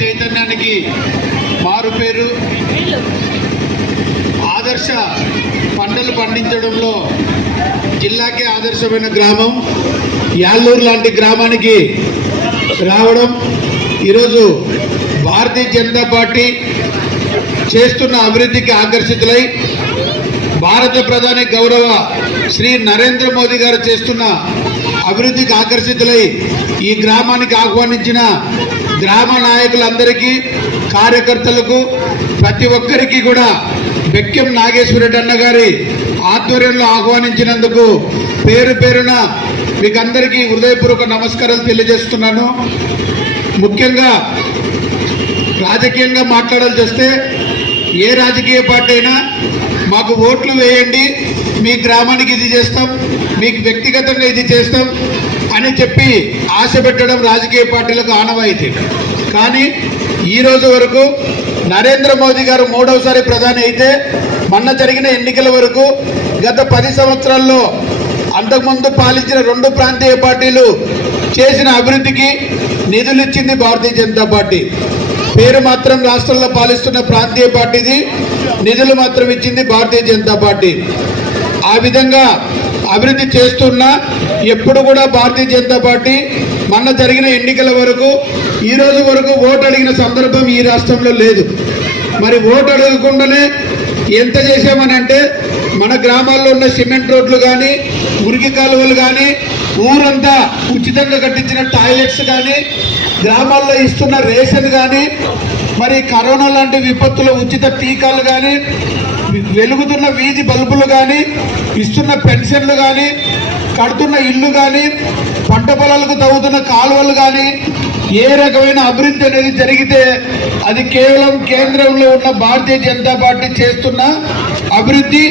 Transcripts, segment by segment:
చైతన్యానికి మారుపేరు. ఆదర్శ పంటలు పండించడంలో జిల్లాకే ఆదర్శమైన గ్రామం యాల్లూరు లాంటి గ్రామానికి రావడం, ఈరోజు భారతీయ జనతా పార్టీ చేస్తున్న అభివృద్ధికి ఆకర్షితులై భారత ప్రధాని గౌరవ శ్రీ నరేంద్ర మోదీ గారు చేస్తున్న అభివృద్ధికి ఆకర్షితులై ఈ గ్రామానికి ఆహ్వానించిన గ్రామ నాయకులందరికీ, కార్యకర్తలకు, ప్రతి ఒక్కరికి కూడా బెక్కెం నాగేశ్వరరెడ్డి అన్న గారి ఆధ్వర్యంలో ఆహ్వానించినందుకు పేరు పేరున మీకు అందరికీ హృదయపూర్వక నమస్కారాలు తెలియజేస్తున్నాను. ముఖ్యంగా రాజకీయంగా మాట్లాడాల్సి వస్తే ఏ రాజకీయ పార్టీ అయినా మాకు ఓట్లు వేయండి, మీ గ్రామానికి ఇది చేస్తాం, మీకు వ్యక్తిగతంగా ఇది చేస్తాం అని చెప్పి ఆశ పెట్టడం రాజకీయ పార్టీలకు ఆనవాయితీ. కానీ ఈరోజు వరకు నరేంద్ర మోదీ గారు మూడవసారి ప్రధాని అయితే మొన్న జరిగిన ఎన్నికల వరకు గత 10 సంవత్సరాల్లో అంతకుముందు పాలించిన 2 ప్రాంతీయ పార్టీలు చేసిన అభివృద్ధికి నిధులు ఇచ్చింది భారతీయ జనతా పార్టీ. పేరు మాత్రం రాష్ట్రంలో పాలిస్తున్న ప్రాంతీయ పార్టీది, నిధులు మాత్రం ఇచ్చింది భారతీయ జనతా పార్టీ. ఆ విధంగా అభివృద్ధి చేస్తున్నా ఎప్పుడు కూడా భారతీయ జనతా పార్టీ మొన్న జరిగిన ఎన్నికల వరకు ఈ రోజు వరకు ఓటు అడిగిన సందర్భం ఈ రాష్ట్రంలో లేదు. మరి ఓటు అడగకుండానే ఎంత చేశామని అంటే మన గ్రామాల్లో ఉన్న సిమెంట్ రోడ్లు కానీ, మురికి కాలువలు కానీ, ఊరంతా ఉచితంగా కట్టించిన టాయిలెట్స్ కానీ, గ్రామాల్లో ఇస్తున్న రేషన్ కానీ, మరి కరోనా లాంటి విపత్తుల ఉచిత టీకాలు కానీ, వెలుగుతున్న వీధి బల్బులు కానీ, ఇస్తున్న పెన్షన్లు కానీ, కడుతున్న ఇల్లు కానీ, పంట పొలాలకు తవ్వుతున్న కాలువలు కానీ, ఏ రకమైన అభివృద్ధి అనేది జరిగితే అది కేవలం కేంద్రంలో ఉన్న భారతీయ జనతా పార్టీ చేస్తున్న అభివృద్ధి,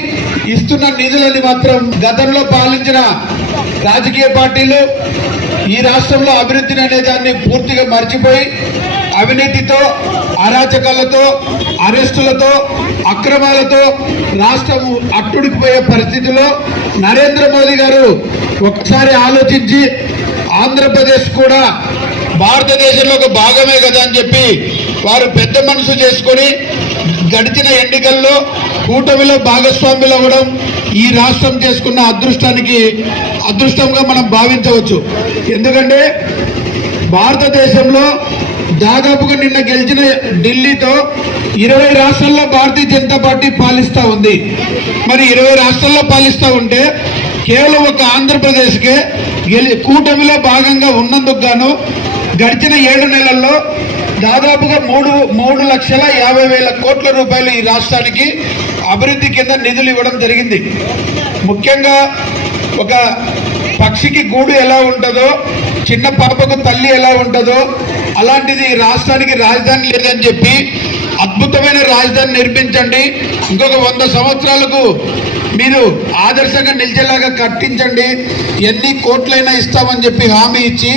ఇస్తున్న నిధులని మాత్రం గతంలో పాలించిన రాజకీయ పార్టీలు ఈ రాష్ట్రంలో అభివృద్ధిని అనే దాన్ని పూర్తిగా మర్చిపోయి అవినీతితో, అరాచకాలతో, అరెస్టులతో, అక్రమాలతో రాష్ట్రం అట్టుడికిపోయే పరిస్థితిలో నరేంద్ర మోదీ గారు ఒకసారి ఆలోచించి ఆంధ్రప్రదేశ్ కూడా భారతదేశంలో ఒక భాగమే కదా అని చెప్పి వారు పెద్ద మనసు చేసుకొని గడిచిన ఎన్నికల్లో కూటమిలో భాగస్వాములు అవ్వడం ఈ రాష్ట్రం చేసుకున్న అదృష్టంగా మనం భావించవచ్చు. ఎందుకంటే భారతదేశంలో దాదాపుగా నిన్న గెలిచిన ఢిల్లీతో 20 రాష్ట్రాల్లో భారతీయ జనతా పార్టీ పాలిస్తూ ఉంది. మరి 20 రాష్ట్రాల్లో పాలిస్తూ ఉంటే కేవలం ఒక ఆంధ్రప్రదేశ్కే కూటమిలో భాగంగా ఉన్నందుకు గాను గడిచిన 7 నెలల్లో దాదాపుగా 3,50,000 కోట్ల రూపాయలు ఈ రాష్ట్రానికి అభివృద్ధి కింద నిధులు ఇవ్వడం జరిగింది. ముఖ్యంగా ఒక పక్షికి గూడు ఎలా ఉంటుందో, చిన్న పాపకు తల్లి ఎలా ఉంటుందో అలాంటిది రాష్ట్రానికి రాజధాని లేదని చెప్పి అద్భుతమైన రాజధాని నిర్మించండి, ఇంకొక 100 సంవత్సరాలకు మీరు ఆదర్శంగా నిలిచేలాగా కట్టించండి, ఎన్ని కోట్లైనా ఇస్తామని చెప్పి హామీ ఇచ్చి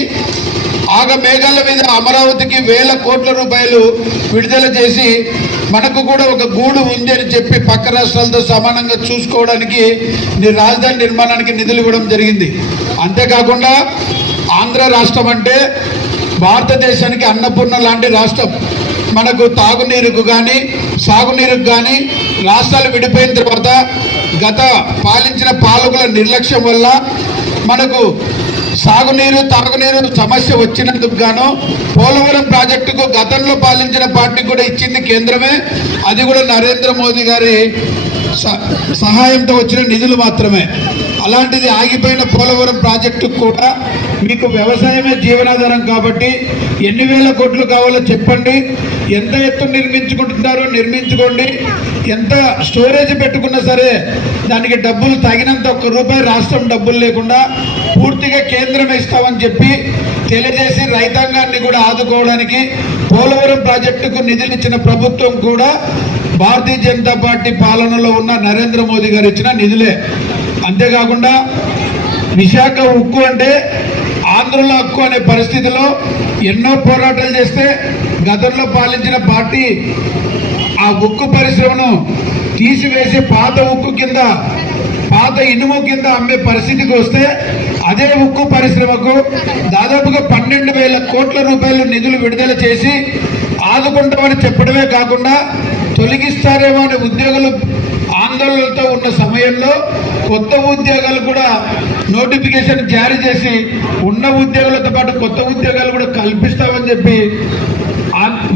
ఆగ మేఘాల మీద అమరావతికి 1000 కోట్ల రూపాయలు విడుదల చేసి మనకు కూడా ఒక గూడు ఉంది అని చెప్పి పక్క రాష్ట్రాలతో సమానంగా చూసుకోవడానికి రాజధాని నిర్మాణానికి నిధులు ఇవ్వడం జరిగింది. అంతేకాకుండా ఆంధ్ర రాష్ట్రం అంటే భారతదేశానికి అన్నపూర్ణ లాంటి రాష్ట్రం. మనకు తాగునీరుకు కానీ, సాగునీరుకు కానీ రాష్ట్రాలు విడిపోయిన తర్వాత గత పాలించిన పాలకుల నిర్లక్ష్యం వల్ల మనకు సాగునీరు, తాగునీరు సమస్య వచ్చినందుకు గాను పోలవరం ప్రాజెక్టుకు గతంలో పాలించిన పార్టీ కూడా ఇచ్చింది కేంద్రమే. అది కూడా నరేంద్ర మోదీ గారి సహాయంతో వచ్చిన నిధులు మాత్రమే. అలాంటిది ఆగిపోయిన పోలవరం ప్రాజెక్టుకు కూడా మీకు వ్యవసాయమే జీవనాధారం కాబట్టి ఎన్ని వేల కోట్లు కావాలో చెప్పండి, ఎంత ఎత్తు నిర్మించుకుంటున్నారో నిర్మించుకోండి, ఎంత స్టోరేజ్ పెట్టుకున్నా సరే దానికి డబ్బులు తగినంత ₹1 రాష్ట్రం డబ్బులు లేకుండా పూర్తిగా కేంద్రమే ఇస్తామని చెప్పి తెలియజేసి రైతాంగాన్ని కూడా ఆదుకోవడానికి పోలవరం ప్రాజెక్టుకు నిధులు ఇచ్చిన ప్రభుత్వం కూడా భారతీయ జనతా పార్టీ పాలనలో ఉన్న నరేంద్ర మోదీ గారు ఇచ్చిన నిధులే. అంతేకాకుండా విశాఖ ఉక్కు అంటే ఆంధ్రలో హక్కు అనే పరిస్థితిలో ఎన్నో పోరాటాలు చేస్తే గతంలో పాలించిన పార్టీ ఆ ఉక్కు పరిశ్రమను తీసివేసి పాత ఉక్కు కింద, పాత ఇనుము కింద అమ్మే పరిస్థితికి వస్తే అదే ఉక్కు పరిశ్రమకు దాదాపుగా 12,000 కోట్ల రూపాయలు నిధులు విడుదల చేసి ఆదుకుంటామని చెప్పడమే కాకుండా తొలగిస్తారేమో అనే ఉద్యోగులు ఆందోళనలతో ఉన్న సమయంలో కొత్త ఉద్యోగాలు కూడా నోటిఫికేషన్ జారీ చేసి ఉన్న ఉద్యోగులతో పాటు కొత్త ఉద్యోగాలు కూడా కల్పిస్తామని చెప్పి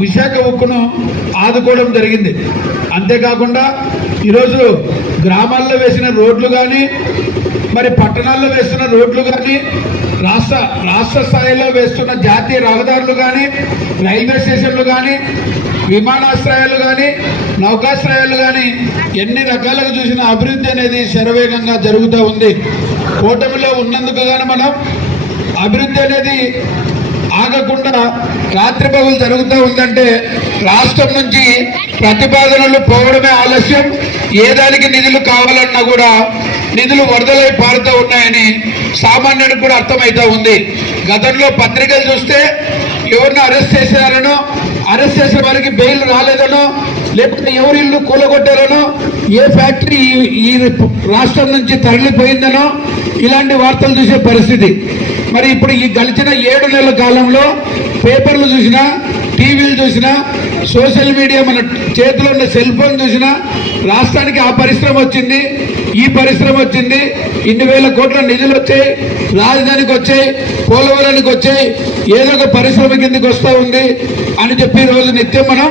విశాఖ ఉక్కును ఆదుకోవడం జరిగింది. అంతేకాకుండా ఈరోజు గ్రామాల్లో వేసిన రోడ్లు కానీ మరి పట్టణాల్లో వేస్తున్న రోడ్లు కానీ రాష్ట్ర స్థాయిలో వేస్తున్న జాతీయ రహదారులు కానీ రైల్వే స్టేషన్లు కానీ విమానాశ్రయాలు కానీ నౌకాశ్రయాలు కానీ ఎన్ని రకాలుగా చూసిన అభివృద్ధి అనేది శరవేగంగా జరుగుతూ ఉంది. కూటమిలో ఉన్నందుకు గాను మనం అభివృద్ధి అనేది ఆగకుండా రాత్రిపగలు జరుగుతూ ఉందంటే రాష్ట్రం నుంచి ప్రతిపాదనలు పోవడమే ఆలస్యం. ఏ దానికి నిధులు కావాలన్నా కూడా నిధులు వరదలై పారుతూ ఉన్నాయని సామాన్యుడికి కూడా అర్థమవుతూ ఉంది. గతంలో పత్రికలు చూస్తే ఎవరిని అరెస్ట్ చేశారనో, అరెస్ట్ చేసిన వారికి బెయిల్ రాలేదనో, లేకపోతే ఎవరి ఇల్లు కూలగొట్టారనో, ఏ ఫ్యాక్టరీ ఈ రాష్ట్రం నుంచి తరలిపోయిందనో ఇలాంటి వార్తలు చూసే పరిస్థితి. మరి ఇప్పుడు ఈ గడిచిన 7 నెలల కాలంలో పేపర్లు చూసినా, టీవీలు చూసినా, సోషల్ మీడియా మన చేతిలో ఉన్న సెల్ ఫోన్ చూసినా రాష్ట్రానికి ఆ పరిశ్రమ వచ్చింది, ఈ పరిశ్రమ వచ్చింది, ఇన్ని వేల కోట్ల నిధులు వచ్చాయి, రాజధానికి వచ్చాయి, పోలవరానికి వచ్చాయి, ఏదో ఒక పరిశ్రమ కిందకి వస్తూ ఉంది అని చెప్పి రోజు నిత్యం మనం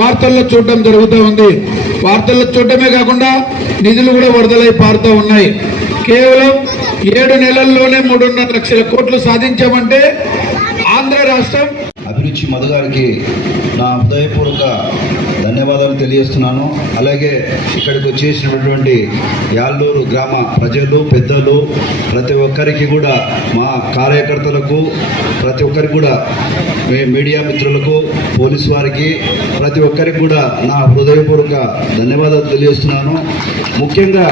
వార్తల్లో చూడడం జరుగుతూ ఉంది. వార్తల్లో చూడటమే కాకుండా నిధులు కూడా వరదలై పారుతూ ఉన్నాయి. కేవలం 7 నెలల్లోనే 3.5 లక్షల కోట్లు సాధించామంటే ఆంధ్ర రాష్ట్రం. అభిరుచి మధు గారికి నా హృదయపూర్వక ధన్యవాదాలు తెలియజేస్తున్నాను. అలాగే ఇక్కడికి వచ్చేసినటువంటి యాళ్ళూరు గ్రామ ప్రజలు, పెద్దలు, ప్రతి ఒక్కరికి కూడా, మా కార్యకర్తలకు, ప్రతి ఒక్కరికి కూడా, మీడియా మిత్రులకు, పోలీసు వారికి, ప్రతి ఒక్కరికి కూడా నా హృదయపూర్వక ధన్యవాదాలు తెలియజేస్తున్నాను. ముఖ్యంగా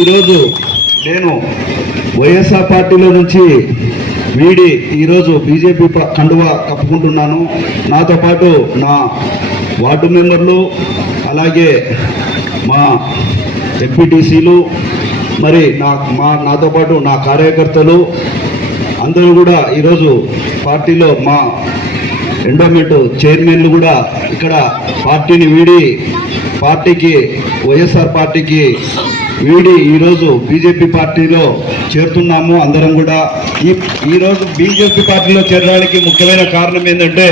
ఈరోజు నేను వైఎస్ఆర్ పార్టీలో నుంచి వీడి ఈరోజు బీజేపీ కండువా కప్పుకుంటున్నాను. నాతో పాటు నా వార్డు మెంబర్లు, అలాగే మా ఎంపీటీసీలు, మరి నాతో పాటు నా కార్యకర్తలు అందరూ కూడా ఈరోజు పార్టీలో మా ఎండోమెంట్ చైర్మన్లు కూడా ఇక్కడ పార్టీని వీడి వైఎస్ఆర్ పార్టీకి వీడి ఈరోజు బీజేపీ పార్టీలో చేరుతున్నాము. అందరం కూడా ఈరోజు బీజేపీ పార్టీలో చేరడానికి ముఖ్యమైన కారణం ఏంటంటే,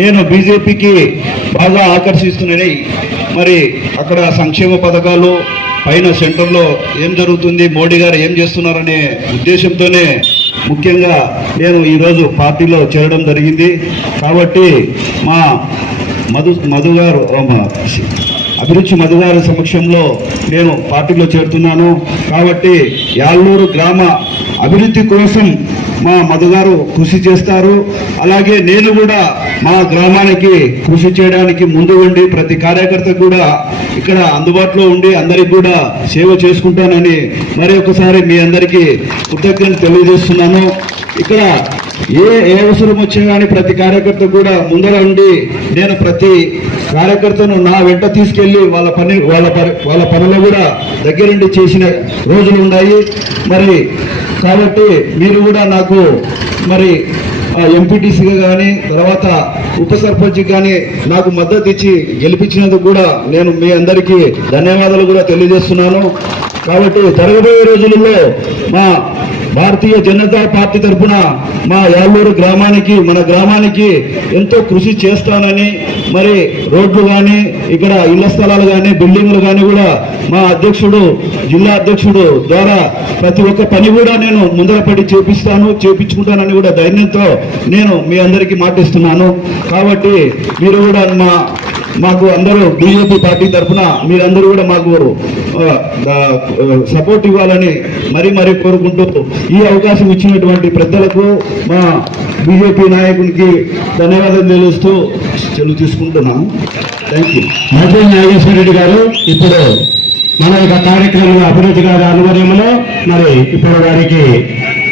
నేను బీజేపీకి బాగా ఆకర్షిస్తున్నాయి. మరి అక్కడ సంక్షేమ పథకాలు పైన సెంటర్లో ఏం జరుగుతుంది, మోడీ గారు ఏం చేస్తున్నారనే ఉద్దేశంతోనే ముఖ్యంగా నేను ఈరోజు పార్టీలో చేరడం జరిగింది. కాబట్టి మా మధు గారు, అభిరుచి మధు గారి సమక్షంలో నేను పార్టీలో చేరుతున్నాను. కాబట్టి యాళ్ళూరు గ్రామ అభివృద్ధి కోసం మా మధు గారు కృషి చేస్తారు. అలాగే నేను కూడా మా గ్రామానికి కృషి చేయడానికి ముందు ఉండి ప్రతి కార్యకర్త కూడా ఇక్కడ అందుబాటులో ఉండి అందరికి కూడా సేవ చేసుకుంటానని మరి ఒకసారి మీ అందరికీ కృతజ్ఞతలు తెలియజేస్తున్నాను. ఇక్కడ ఏ అవసరం వచ్చినా కానీ ప్రతి కార్యకర్త కూడా ముందర ఉండి నేను ప్రతి కార్యకర్తను నా వెంట తీసుకెళ్లి వాళ్ళ పనులు కూడా దగ్గరుండి చేసిన రోజులు ఉన్నాయి. మరి కాబట్టి మీరు కూడా నాకు మరి ఎంపీటీసీగా కానీ తర్వాత ఉప సర్పంచ్కి కానీ నాకు మద్దతు ఇచ్చి గెలిపించినందుకు కూడా నేను మీ అందరికీ ధన్యవాదాలు కూడా తెలియజేస్తున్నాను. కాబట్టి జరగబోయే రోజులలో మా భారతీయ జనతా పార్టీ తరఫున మా యాళ్ళూరు గ్రామానికి, మన గ్రామానికి ఎంతో కృషి చేస్తానని, మరి రోడ్లు కానీ, ఇక్కడ ఇళ్ల స్థలాలు కానీ, బిల్డింగ్లు కానీ కూడా మా అధ్యక్షుడు, జిల్లా అధ్యక్షుడు ద్వారా ప్రతి ఒక్క పని కూడా నేను ముందరపడి చేపించుకుంటానని కూడా ధైర్యంతో నేను మీ అందరికీ మాటిస్తున్నాను. కాబట్టి మీరు కూడా మాకు అందరూ బీజేపీ పార్టీ తరఫున మీరందరూ కూడా మాకు సపోర్ట్ ఇవ్వాలని మరీ కోరుకుంటూ ఈ అవకాశం ఇచ్చినటువంటి పెద్దలకు, మా బీజేపీ నాయకునికి ధన్యవాదాలు తెలుస్తూ సెలవు తీసుకుంటున్నాను. Thank you. మధ్య నాగేశ్వర రెడ్డి గారు ఇప్పుడు మన యొక్క కార్యక్రమంలో అభివృద్ధి గారి ఆధ్వర్యంలో మరి ఇప్పుడు వారికి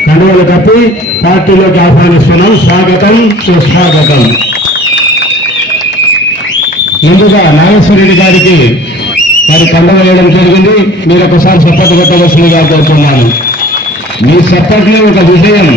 కండువలు కప్పి పార్టీలోకి ఆహ్వానిస్తున్నాం. స్వాగతం, సుస్వాగతం. ముందుగా నాగేశ్వర రెడ్డి గారికి మరి కండువ వేయడం జరిగింది. మీరు ఒకసారి సపోర్ట్ కొట్టవలసిందిగా కోరుతున్నాను. మీ సపోర్ట్లే ఒక విజయం.